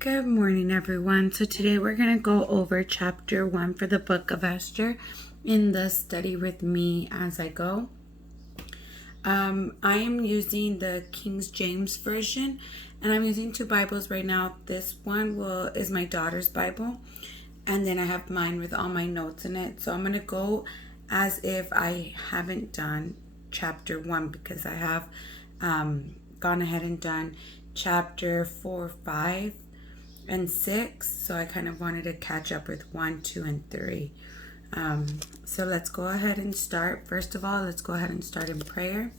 Good morning, everyone. So today we're going to go over chapter 1 for the book of Esther in the study with me as I go. I am using the King James Version, and I'm using two Bibles right now. This one is my daughter's Bible, and then I have mine with all my notes in it. So I'm going to go as if I haven't done chapter 1 because I have gone ahead and done chapter 4, 5, and 6, so I kind of wanted to catch up with 1, 2, and 3. So let's go ahead and start. First of all, let's go ahead and start in prayer.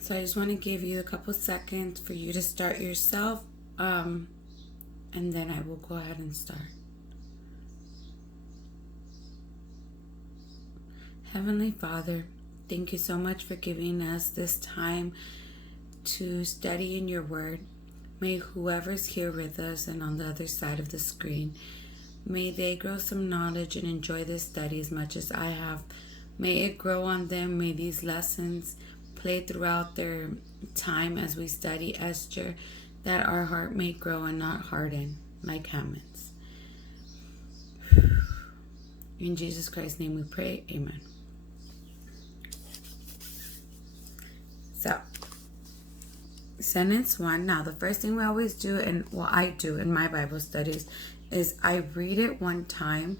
So I just want to give you a couple seconds for you to start yourself, and then I will go ahead and start. Heavenly Father, thank you so much for giving us this time to study in your word. May whoever's here with us and on the other side of the screen, may they grow some knowledge and enjoy this study as much as I have. May it grow on them. May these lessons play throughout their time as we study Esther, that our heart may grow and not harden like Haman's. In Jesus Christ's name we pray, amen. So, sentence 1. Now, the first thing we always do, and I do in my Bible studies, is I read it one time,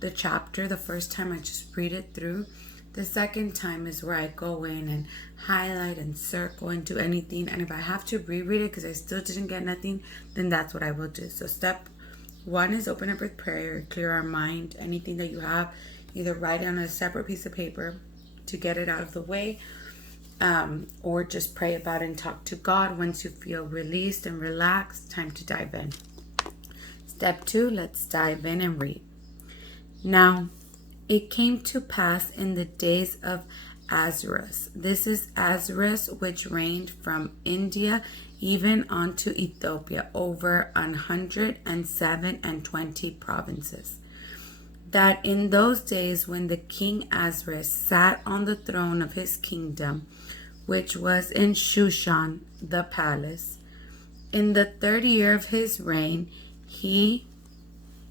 the chapter. The first time I just read it through. The second time is where I go in and highlight and circle and do anything. And if I have to reread it because I still didn't get nothing, then that's what I will do. So step 1 is open up with prayer, clear our mind. Anything that you have, either write it on a separate piece of paper to get it out of the way, or just pray about it and talk to God. Once you feel released and relaxed, time to dive in. Step 2, let's dive in and read. Now, it came to pass in the days of Ahasuerus. This is Ahasuerus, which reigned from India even unto Ethiopia, over 127 provinces. That in those days when the king Ahasuerus sat on the throne of his kingdom, which was in Shushan, the palace, in the 3rd year of his reign, he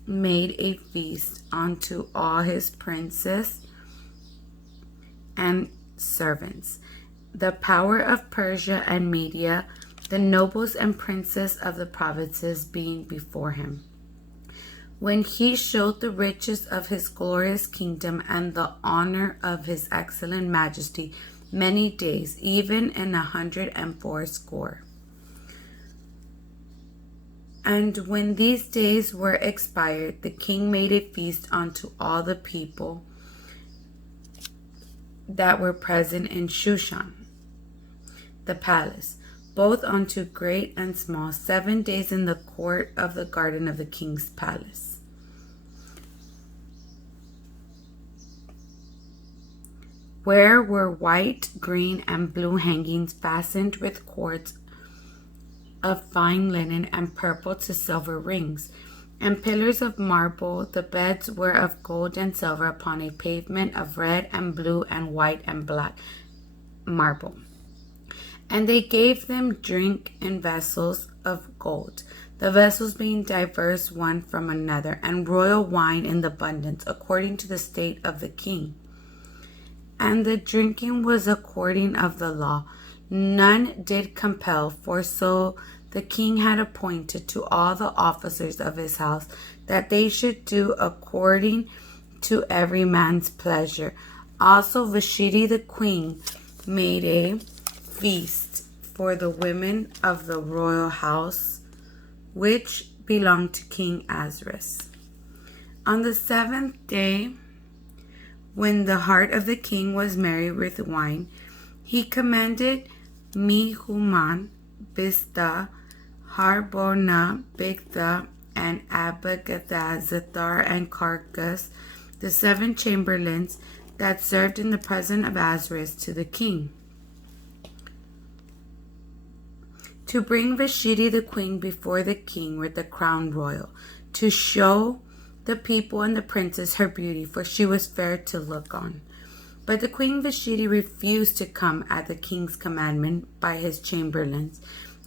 made a feast unto all his princes and servants, the power of Persia and Media, the nobles and princes of the provinces being before him. When he showed the riches of his glorious kingdom and the honor of his excellent majesty many days, even in 180. And when these days were expired, the king made a feast unto all the people that were present in Shushan, the palace, both unto great and small, 7 days in the court of the garden of the king's palace, where were white, green, and blue hangings fastened with cords of fine linen and purple to silver rings, and pillars of marble. The beds were of gold and silver upon a pavement of red and blue and white and black marble. And they gave them drink in vessels of gold, the vessels being diverse one from another, and royal wine in abundance, according to the state of the king. And the drinking was according of the law. None did compel, for so the king had appointed to all the officers of his house, that they should do according to every man's pleasure. Also Vashti the queen made a feast for the women of the royal house, which belonged to King Ahasuerus. On the 7th day, when the heart of the king was merry with wine, he commanded Mehuman, Biztha, Harbona, Bigtha, and Abigathar, Zethar, and Carcas, the 7 chamberlains that served in the presence of Ahasuerus, to the king, to bring Vashti the queen before the king with the crown royal, to show the people and the princess her beauty, for she was fair to look on. But the queen Vashti refused to come at the king's commandment by his chamberlains,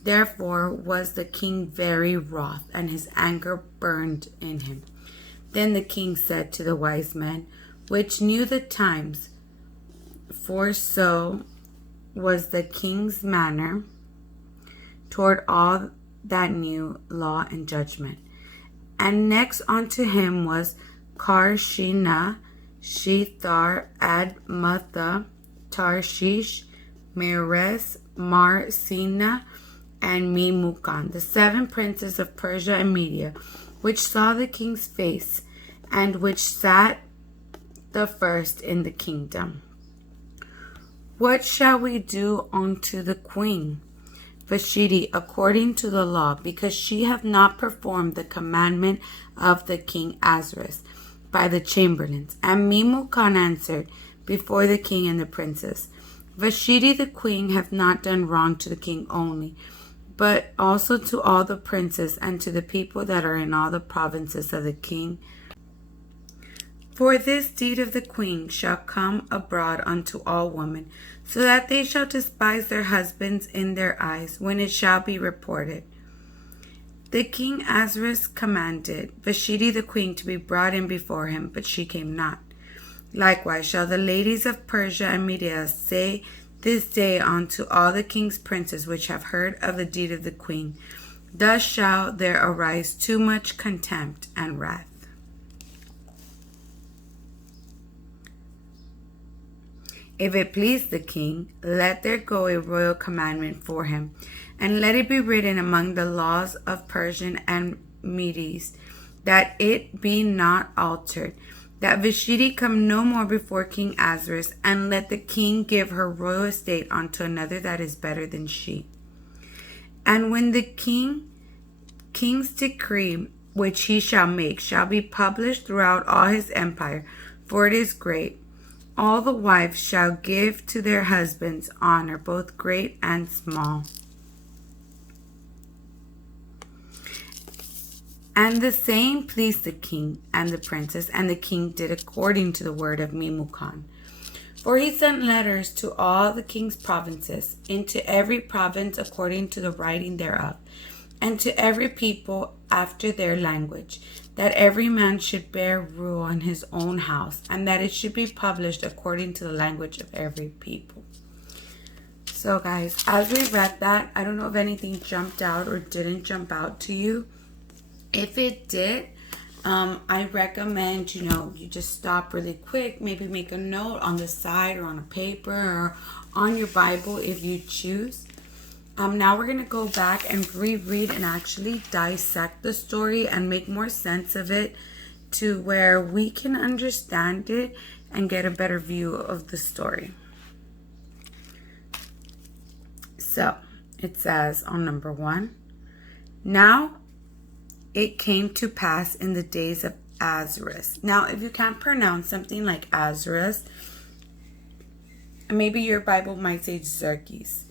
Therefore was the king very wroth, and his anger burned in him. Then the king said to the wise men, which knew the times, for so was the king's manner toward all that knew law and judgment. And next unto him was Karshina, Shethar, Admatha, Tarshish, Meres, Marsina, and Memucan, the 7 princes of Persia and Media, which saw the king's face, and which sat the first in the kingdom. What shall we do unto the queen Vashti according to the law, because she hath not performed the commandment of the king Ahasuerus by the chamberlains? And Memucan answered before the king and the princes, Vashti the queen hath not done wrong to the king only, but also to all the princes and to the people that are in all the provinces of the king. For this deed of the queen shall come abroad unto all women, so that they shall despise their husbands in their eyes, when it shall be reported. The king Ahasuerus commanded Vashti the queen to be brought in before him, but she came not. Likewise shall the ladies of Persia and Media say this day unto all the king's princes which have heard of the deed of the queen, thus shall there arise too much contempt and wrath. If it please the king, let there go a royal commandment for him, and let it be written among the laws of Persian and Medes, that it be not altered, that Vashti come no more before King Ahasuerus, and let the king give her royal estate unto another that is better than she. And when the king's decree, which he shall make, shall be published throughout all his empire, for it is great, all the wives shall give to their husbands honor, both great and small. And the same pleased the king and the princess, and the king did according to the word of Memucan. For he sent letters to all the king's provinces, into every province according to the writing thereof, and to every people after their language, that every man should bear rule in his own house, and that it should be published according to the language of every people. So guys, as we read that, I don't know if anything jumped out or didn't jump out to you. If it did, I recommend, you just stop really quick, maybe make a note on the side or on a paper or on your Bible if you choose. Now we're going to go back and reread and actually dissect the story and make more sense of it to where we can understand it and get a better view of the story. So it says on number 1, now it came to pass in the days of Ahasuerus. Now, if you can't pronounce something like Ahasuerus, maybe your Bible might say Xerxes.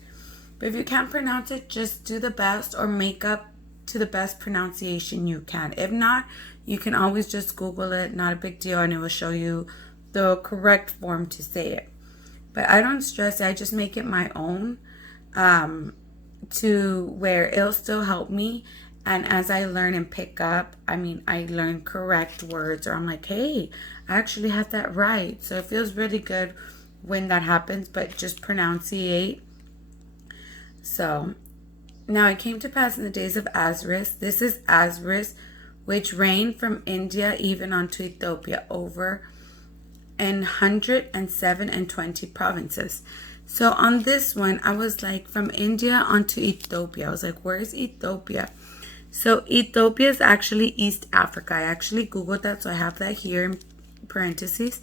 But if you can't pronounce it, just do the best or make up to the best pronunciation you can. If not, you can always just Google it. Not a big deal. And it will show you the correct form to say it. But I don't stress it. I just make it my own to where it'll still help me. And as I learn and pick up, I learn correct words. Or I'm like, hey, I actually have that right. So it feels really good when that happens. But just pronunciate. So, now it came to pass in the days of Ahasuerus. This is Ahasuerus, which reigned from India even unto Ethiopia, over 127 provinces. So on this one, I was like, from India unto Ethiopia. I was like, where is Ethiopia? So Ethiopia is actually East Africa. I actually Googled that, so I have that here in parentheses,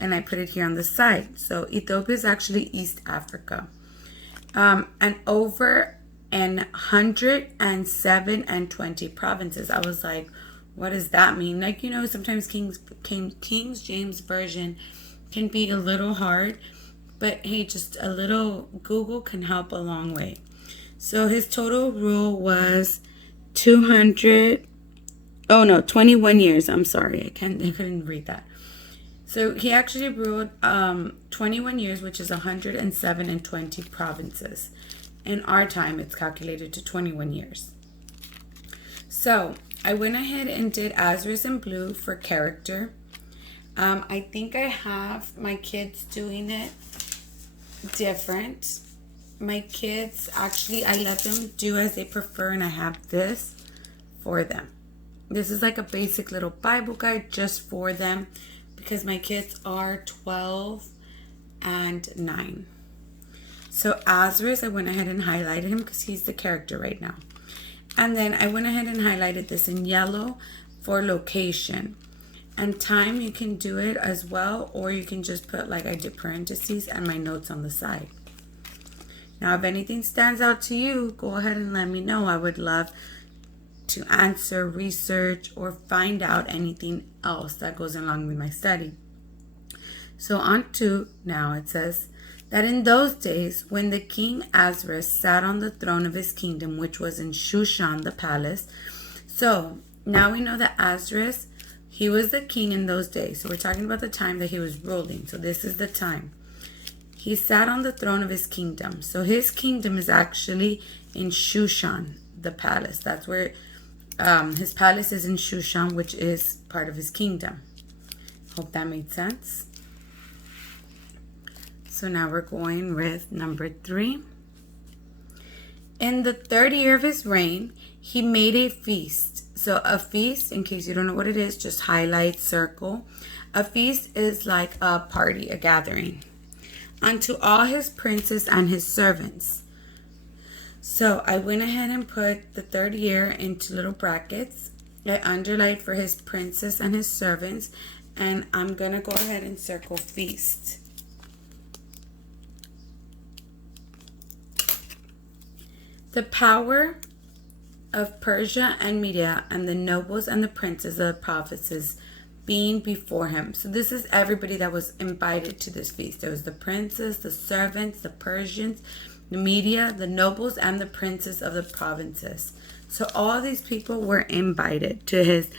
and I put it here on the side. So Ethiopia is actually East Africa. And over 127 provinces. I was like, what does that mean? Like, sometimes King James Version can be a little hard, but hey, just a little Google can help a long way. So his total rule was 21 years. I'm sorry, I couldn't read that. So he actually ruled 21 years, which is 127 provinces. In our time, it's calculated to 21 years. So I went ahead and did Azurus in blue for character. I think I have my kids doing it different. My kids, actually, I let them do as they prefer, and I have this for them. This is like a basic little Bible guide just for them because my kids are 12 and 9. So Azurus, I went ahead and highlighted him because he's the character right now. And then I went ahead and highlighted this in yellow for location. And time, you can do it as well, or you can just put, like I did, parentheses and my notes on the side. Now, if anything stands out to you, go ahead and let me know. I would love to answer, research, or find out anything else that goes along with my study. So on to, now it says, that in those days, when the king Azurus sat on the throne of his kingdom, which was in Shushan, the palace. So now we know that Azurus, he was the king in those days. So we're talking about the time that he was ruling. So this is the time. He sat on the throne of his kingdom. So his kingdom is actually in Shushan, the palace. That's where his palace is in Shushan, which is part of his kingdom. Hope that made sense. So now we're going with number 3. In the 3rd year of his reign, he made a feast. So a feast, in case you don't know what it is, just highlight, circle. A feast is like a party, a gathering. Unto all his princes and his servants. So I went ahead and put the 3rd year into little brackets. I underlined for his princes and his servants. And I'm going to go ahead and circle feast. The power of Persia and Media and the nobles and the princes of the provinces being before him. So this is everybody that was invited to this feast. There was the princes, the servants, the Persians, the Media, the nobles, and the princes of the provinces. So all these people were invited to his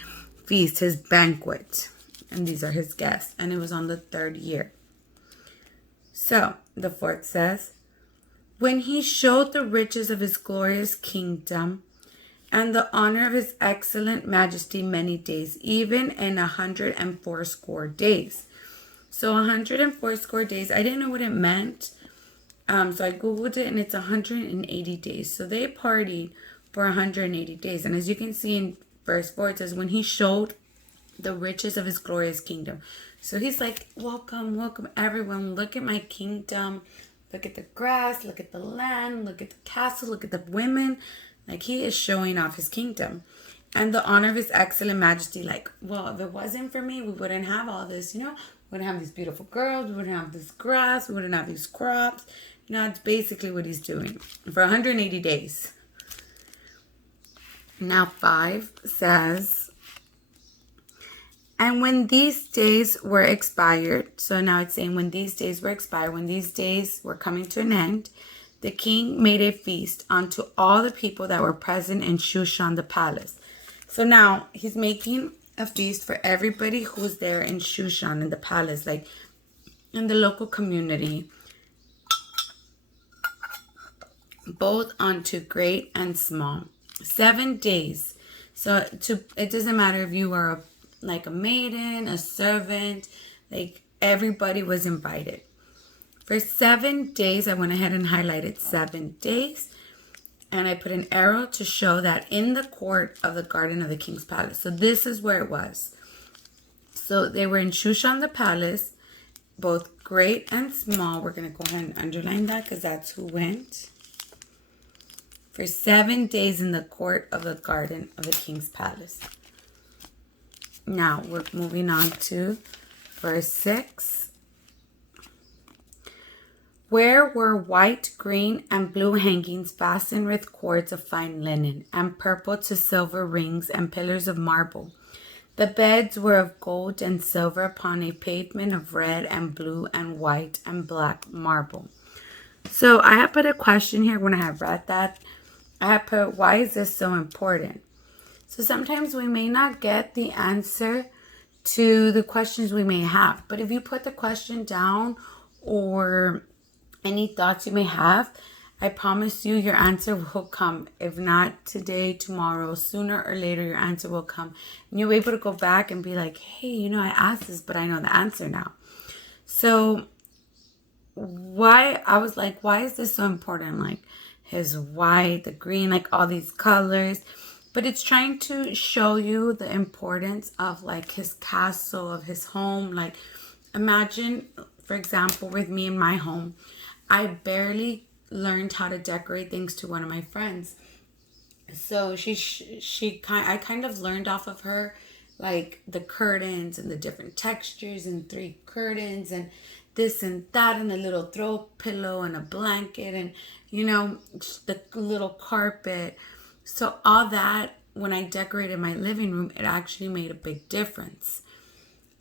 feast, his banquet. And these are his guests. And it was on the 3rd year. So the 4th says, when he showed the riches of his glorious kingdom and the honor of his excellent majesty many days, even in 180 days. So 180 days, I didn't know what it meant. So I Googled it and it's 180 days. So they partied for 180 days. And as you can see in verse 4, it says, when he showed the riches of his glorious kingdom. So he's like, welcome, welcome everyone. Look at my kingdom. Look at the grass, look at the land, look at the castle, look at the women. Like, he is showing off his kingdom. And the honor of his excellent majesty. Like, well, if it wasn't for me, we wouldn't have all this, We wouldn't have these beautiful girls. We wouldn't have this grass. We wouldn't have these crops. It's basically what he's doing for 180 days. Now, 5 says, and when these days were expired, so now it's saying when these days were expired, when these days were coming to an end, the king made a feast unto all the people that were present in Shushan the palace. So now he's making a feast for everybody who's there in Shushan, in the palace, like in the local community, both unto great and small. 7 days. So it doesn't matter if you are like a maiden, a servant, like everybody was invited. For 7 days, I went ahead and highlighted 7 days. And I put an arrow to show that in the court of the garden of the king's palace. So this is where it was. So they were in Shushan the palace, both great and small. We're going to go ahead and underline that because that's who went. For 7 days in the court of the garden of the king's palace. Now, we're moving on to verse 6. Where were white, green, and blue hangings fastened with cords of fine linen, and purple to silver rings and pillars of marble. The beds were of gold and silver upon a pavement of red and blue and white and black marble. So I have put a question here when I have read that. I have put, why is this so important? So sometimes we may not get the answer to the questions we may have. But if you put the question down or any thoughts you may have, I promise you your answer will come. If not today, tomorrow, sooner or later, your answer will come. And you'll be able to go back and be like, hey, you know, I asked this, but I know the answer now. So I was like, why is this so important? Like his white, the green, like all these colors. But it's trying to show you the importance of like his castle, of his home. Like imagine, for example, with me in my home, I barely learned how to decorate things to one of my friends. So I kind of learned off of her, like the curtains and the different textures and 3 curtains and this and that and a little throw pillow and a blanket and, you know, the little carpet. So all that, when I decorated my living room, it actually made a big difference.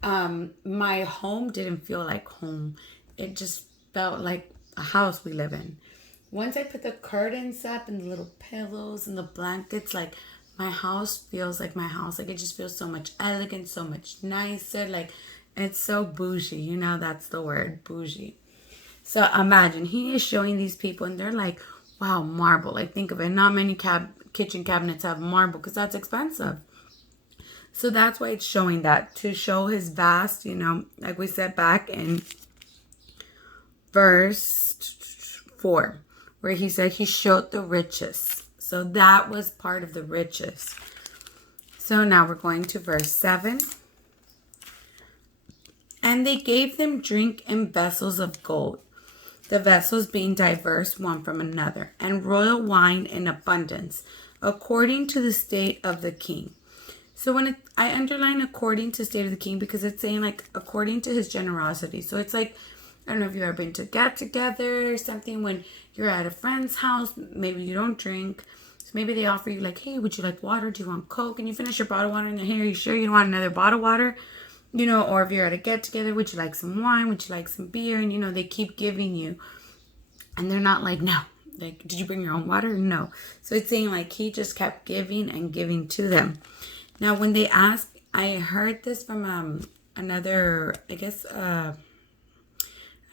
My home didn't feel like home. It just felt like a house we live in. Once I put the curtains up and the little pillows and the blankets, like my house feels like my house. Like it just feels so much elegant, so much nicer. Like it's so bougie, you know, that's the word, bougie. So imagine he is showing these people and they're like, wow, marble. Like think of it. Not many kitchen cabinets have marble because that's expensive. So that's why it's showing that, to show his vast, you know, like we said back in verse 4, where he said he showed the riches. So that was part of the riches. So now we're going to verse 7. And they gave them drink in vessels of gold, the vessels being diverse one from another, and royal wine in abundance, according to the state of the king. So I underline according to state of the king because it's saying like according to his generosity. So it's like, I don't know if you've ever been to get together or something when you're at a friend's house, maybe you don't drink. So maybe they offer you like, hey, would you like water? Do you want Coke? And you finish your bottle of water and hey, are you sure you don't want another bottle of water? You know, or if you're at a get together, would you like some wine? Would you like some beer? And you know, they keep giving you. And they're not like, no. Like, did you bring your own water? No. So it's saying like he just kept giving and giving to them. Now, when they asked, I heard this from another, I guess, I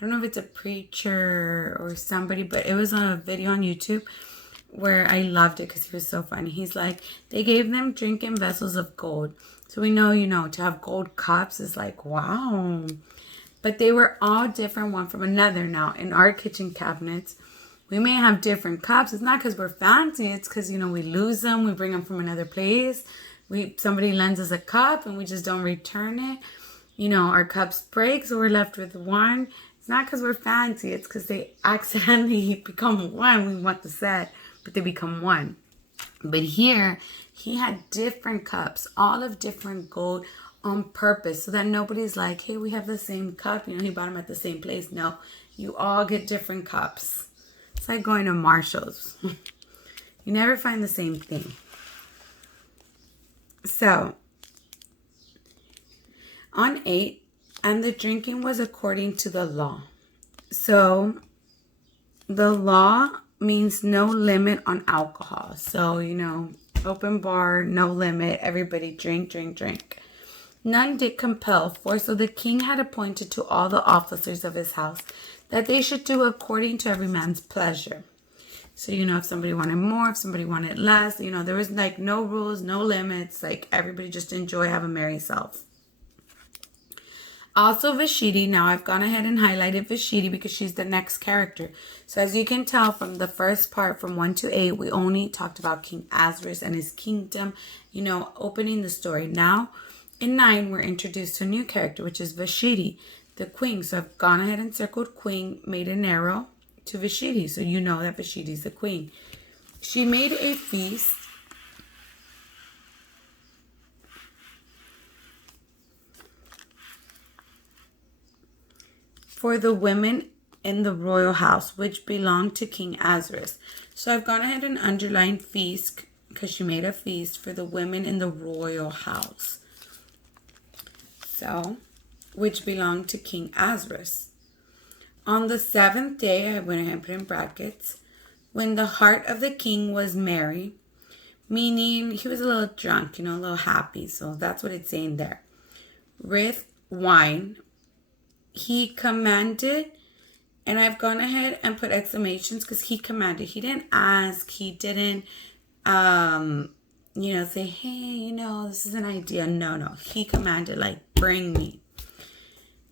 don't know if it's a preacher or somebody, but it was on a video on YouTube where I loved it because he was so funny. He's like, they gave them drinking vessels of gold. So we know, you know, to have gold cups is like, wow. But they were all different one from another. Now, in our kitchen cabinets, we may have different cups. It's not because we're fancy. It's because, you know, we lose them. We bring them from another place. Somebody lends us a cup and we just don't return it. You know, our cups break, so we're left with one. It's not because we're fancy. It's because they accidentally become one. We want the set, but they become one. But here, he had different cups, all of different gold on purpose, so that nobody's like, hey, we have the same cup. You know, he bought them at the same place. No, you all get different cups. It's like going to Marshall's. You never find the same thing. So, on 8, and the drinking was according to the law. So, the law means no limit on alcohol. So, you know, open bar, no limit, everybody drink, drink, drink. None did compel, for so the king had appointed to all the officers of his house that they should do according to every man's pleasure. So, you know, if somebody wanted more, if somebody wanted less, you know, there was like no rules, no limits, like everybody just enjoy, have a merry self. Also Vashti, now I've gone ahead and highlighted Vashti because she's the next character. So as you can tell from the first part from 1 to 8, we only talked about King Ahasuerus and his kingdom, you know, opening the story. Now in 9, we're introduced to a new character, which is Vashti, the queen. So I've gone ahead and circled queen, made an arrow to Vashti. So you know that Vashti is the queen. She made a feast for the women in the royal house, which belonged to King Ahasuerus. So I've gone ahead and underlined feast because she made a feast for the women in the royal house. So, which belonged to King Ahasuerus. On the 7th day, I went ahead and put in brackets, when the heart of the king was merry, meaning he was a little drunk, you know, a little happy. So that's what it's saying there. With wine, he commanded And I've gone ahead and put exclamations because he commanded. He didn't ask. He didn't, say, hey, this is an idea. No. He commanded, like, bring me.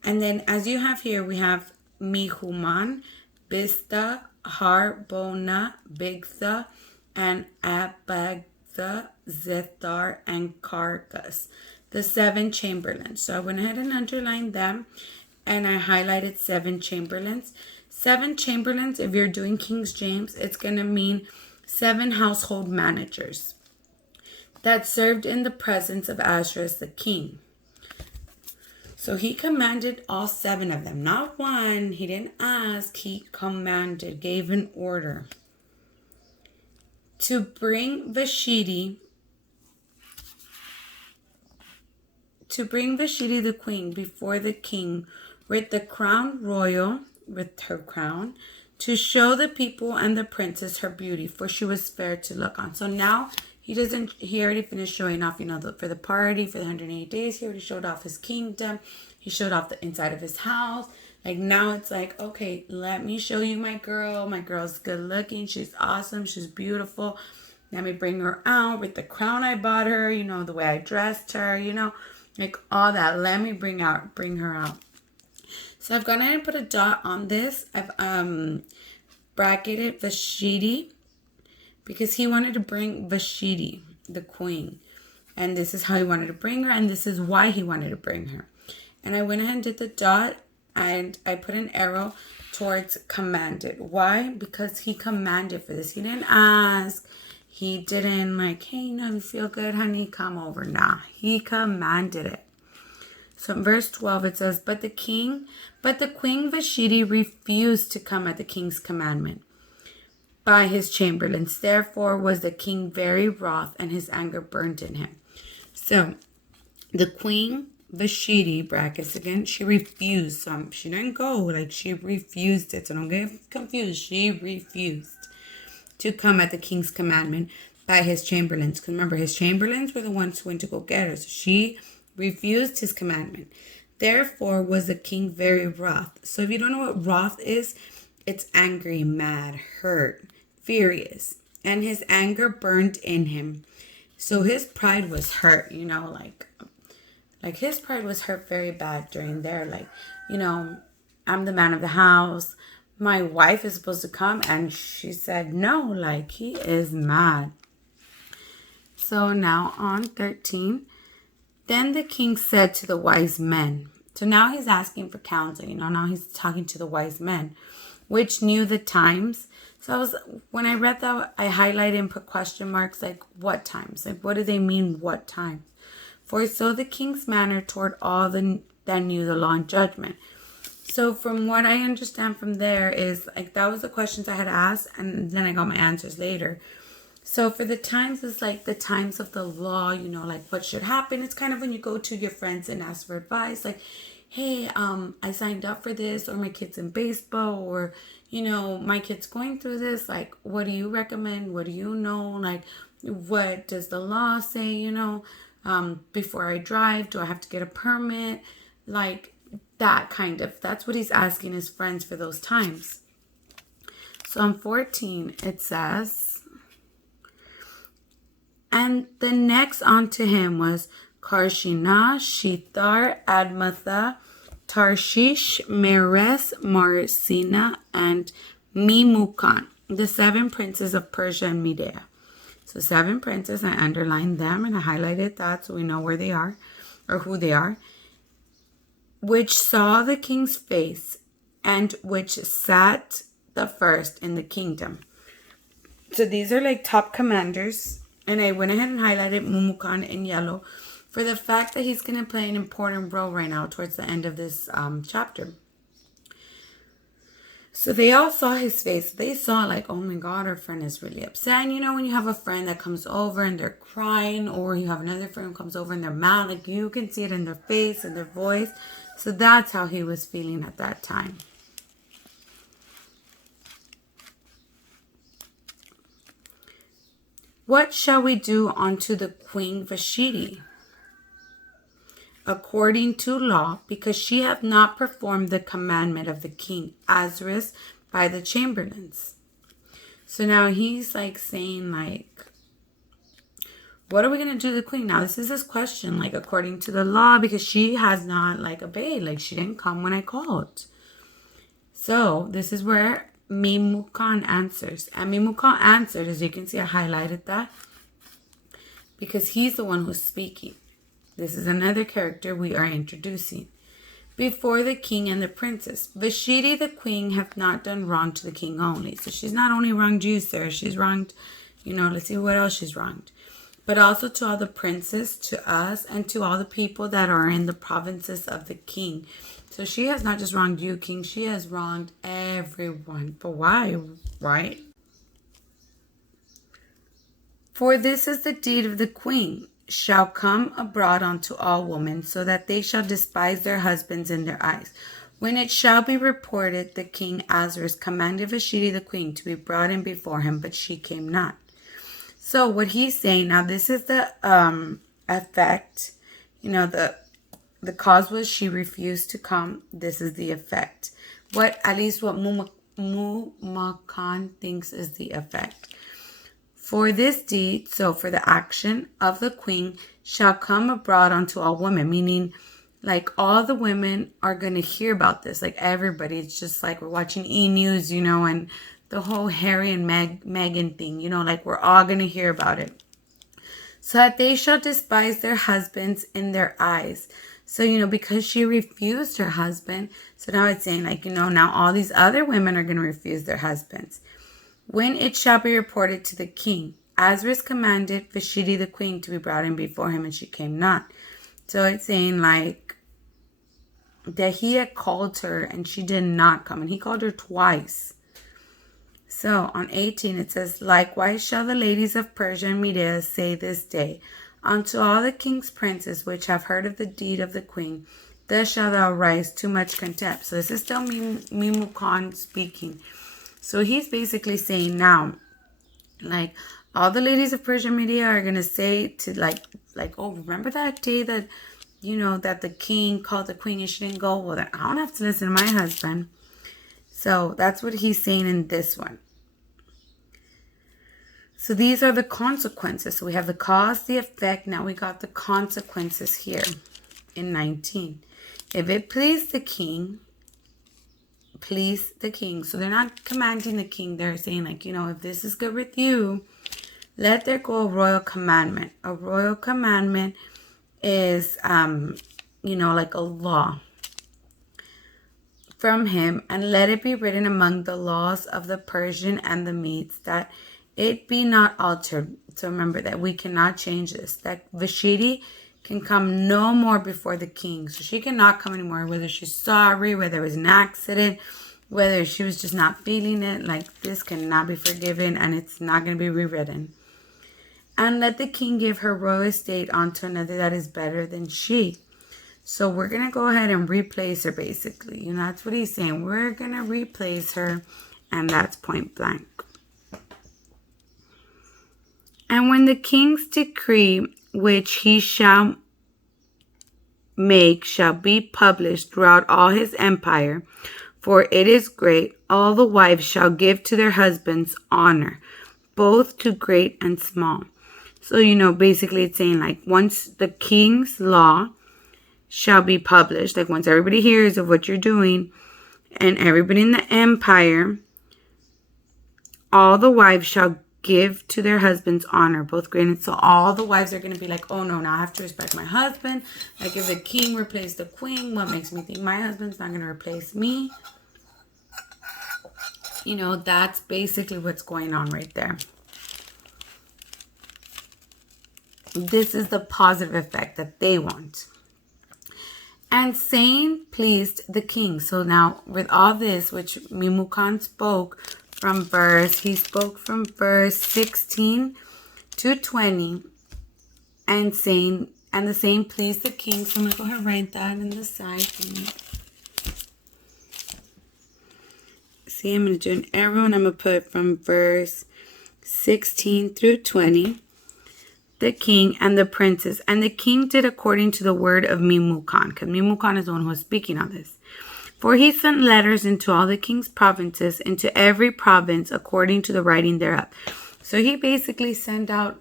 And then as you have here, we have Mihuman, Bista, Harbona, Bigtha, and Abagtha, Zethar, and Carcas, the 7 chamberlains. So I went ahead and underlined them, and I highlighted 7 chamberlains. 7 chamberlains, if you're doing King James, it's going to mean 7 household managers that served in the presence of Ahasuerus the king. So he commanded all 7 of them, not one. He didn't ask. He commanded, gave an order to bring Vashti the queen before the king with the crown royal, with her crown, to show the people and the princess her beauty, for she was fair to look on. So now he already finished showing off, for the party, for the 180 days. He already showed off his kingdom. He showed off the inside of his house. Like, now it's like, okay, let me show you my girl. My girl's good looking. She's awesome. She's beautiful. Let me bring her out with the crown I bought her, the way I dressed her, like all that. Let me bring her out. So I've gone ahead and put a dot on this. I've bracketed Vashti because he wanted to bring Vashti, the queen. And this is how he wanted to bring her, and this is why he wanted to bring her. And I went ahead and did the dot, and I put an arrow towards commanded. Why? Because he commanded for this. He didn't ask. He didn't like, hey, you feel good, honey? Come over. Nah, he commanded it. So in verse 12, it says, But the queen Vashti refused to come at the king's commandment by his chamberlains. Therefore was the king very wroth, and his anger burned in him. So the queen Vashti, brackets again, she refused. So she didn't go, like she refused it. So don't get confused. She refused to come at the king's commandment by his chamberlains. Because remember, his chamberlains were the ones who went to go get her. So she refused his commandment. Therefore was the king very wroth. So if you don't know what wroth is, it's angry, mad, hurt, furious. And his anger burned in him. So his pride was hurt, like his pride was hurt very bad during there. Like, I'm the man of the house. My wife is supposed to come. And she said no, like he is mad. So now on 13. Then the king said to the wise men. So now he's asking for counsel, now he's talking to the wise men, which knew the times. So when I read that, I highlighted and put question marks, like what times? Like what do they mean, what times? For so the king's manner toward all that knew the law and judgment. So from what I understand from there is, like, that was the questions I had asked, and then I got my answers later. So for the times, it's like the times of the law, like what should happen. It's kind of when you go to your friends and ask for advice, like, hey, I signed up for this, or my kid's in baseball, or, my kid's going through this. Like, what do you recommend? What do you know? Like, what does the law say, before I drive? Do I have to get a permit? Like that kind of, that's what he's asking his friends for those times. So on 14, it says, and the next unto him was Karshina, Shethar, Admatha, Tarshish, Meres, Marsina, and Memucan, the 7 princes of Persia and Media. So 7 princes, I underlined them and I highlighted that so we know where they are or who they are. Which saw the king's face and which sat the first in the kingdom. So these are like top commanders. And I went ahead and highlighted Memucan in yellow for the fact that he's going to play an important role right now towards the end of this chapter. So they all saw his face. They saw like, oh my God, our friend is really upset. And when you have a friend that comes over and they're crying, or you have another friend who comes over and they're mad, like you can see it in their face and their voice. So that's how he was feeling at that time. What shall we do unto the queen Vashti? according to law, because she hath not performed the commandment of the king Ahasuerus by the chamberlains. So now he's like saying like, what are we going to do to the queen? Now this is his question, like according to the law, because she has not like obeyed, like she didn't come when I called. So this is where Memucan answers. And Memucan answered, as you can see, I highlighted that because he's the one who's speaking. This is another character we are introducing. Before the king and the princess, Vashti the queen hath not done wrong to the king only. So she's not only wronged you, sir, she's wronged, let's see what else she's wronged. But also to all the princes, to us, and to all the people that are in the provinces of the king. So she has not just wronged you, king, she has wronged everyone. But why? Right? For this is the deed of the queen, shall come abroad unto all women, so that they shall despise their husbands in their eyes. When it shall be reported, the king Ahasuerus commanded Vashti the queen to be brought in before him, but she came not. So what he's saying, now this is the effect, the cause was she refused to come. This is the effect. At least what Mumakan thinks is the effect. For this deed, so for the action of the queen, shall come abroad unto all women, meaning like all the women are going to hear about this. Like everybody, it's just like we're watching E-News, and the whole Harry and Meghan thing, like we're all going to hear about it. So that they shall despise their husbands in their eyes. So, because she refused her husband, so now it's saying like, now all these other women are going to refuse their husbands. When it shall be reported to the king, Ahasuerus commanded Vashti the queen to be brought in before him, and she came not. So it's saying like that he had called her and she did not come, and he called her twice. So on 18 it says, likewise shall the ladies of Persia and Media say this day unto all the king's princes which have heard of the deed of the queen, thus shalt thou rise to much contempt. So this is still Memucan speaking. So he's basically saying now, like all the ladies of Persia and Media are going to say to like, oh, remember that day that, that the king called the queen and she didn't go? Well, then I don't have to listen to my husband. So that's what he's saying in this one. So these are the consequences. So we have the cause, the effect. Now we got the consequences here in 19. If it please the king. So they're not commanding the king. They're saying like, if this is good with you, let there go a royal commandment. A royal commandment is, like a law from him, and let it be written among the laws of the Persian and the Medes, that it be not altered. So remember that we cannot change this. That Vashti can come no more before the king. So she cannot come anymore, whether she's sorry, whether it was an accident, whether she was just not feeling it. Like this cannot be forgiven, and it's not going to be rewritten. And let the king give her royal estate unto another that is better than she. So we're going to go ahead and replace her basically. That's what he's saying. We're going to replace her, and that's point blank. And when the king's decree which he shall make shall be published throughout all his empire, for it is great, all the wives shall give to their husbands honor, both to great and small. So, basically it's saying like once the king's law shall be published, like once everybody hears of what you're doing and everybody in the empire, all the wives shall give to their husbands honor, both great and so all the wives are going to be like, oh no, now I have to respect my husband. Like if the king replaced the queen, what makes me think my husband's not going to replace me? That's basically what's going on right there. This is the positive effect that they want. And saying pleased the king. So now with all this, which Memucan spoke he spoke from verse 16 to 20, and saying, and the saying pleased the king. So I'm going to go ahead and write that in the side. See, I'm going to do an arrow, and I'm going to put from verse 16 through 20. the king, and the princes. And the king did according to the word of Memucan, because Memucan is the one who was speaking on this. For he sent letters into all the king's provinces, into every province according to the writing thereof. So he basically sent out,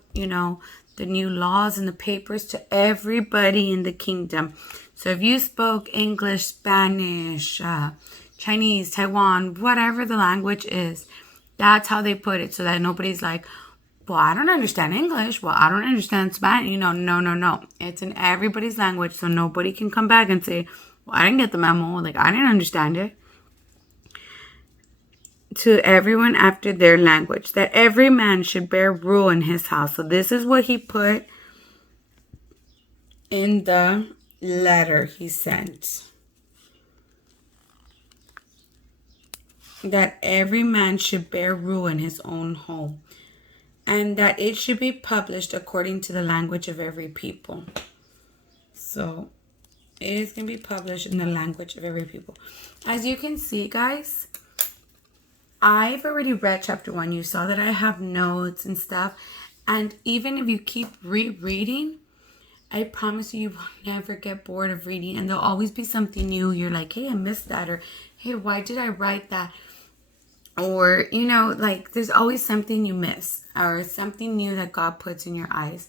the new laws and the papers to everybody in the kingdom. So if you spoke English, Spanish, Chinese, Taiwan, whatever the language is, that's how they put it, so that nobody's like, well, I don't understand English. Well, I don't understand Spanish. No. It's in everybody's language, so nobody can come back and say, well, I didn't get the memo. Like, I didn't understand it. To everyone after their language, that every man should bear rule in his house. So this is what he put in the letter he sent. That every man should bear rule in his own home, and that it should be published according to the language of every people. So it is going to be published in the language of every people. As you can see, guys, I've already read chapter 1. You saw that I have notes and stuff. And even if you keep rereading, I promise you will never get bored of reading. And there'll always be something new. You're like, hey, I missed that. Or, hey, why did I write that? Or, there's always something you miss. Or something new that God puts in your eyes.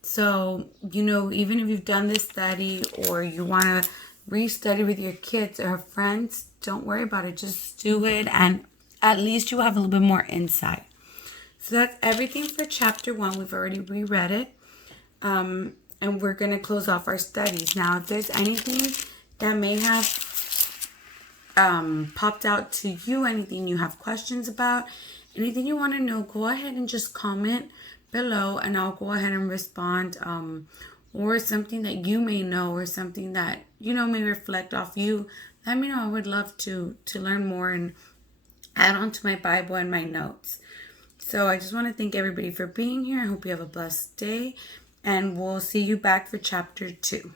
So, even if you've done this study or you want to restudy with your kids or friends, don't worry about it. Just do it, and at least you have a little bit more insight. So that's everything for chapter 1. We've already reread it. And we're going to close off our studies. Now, if there's anything that may have popped out to you, anything you have questions about, anything you want to know, go ahead and just comment below, and I'll go ahead and respond, or something that you may know, or something that may reflect off you. Let me know. I would love to learn more and add on to my Bible and my notes. So I just want to thank everybody for being here. I hope you have a blessed day, and we'll see you back for chapter 2.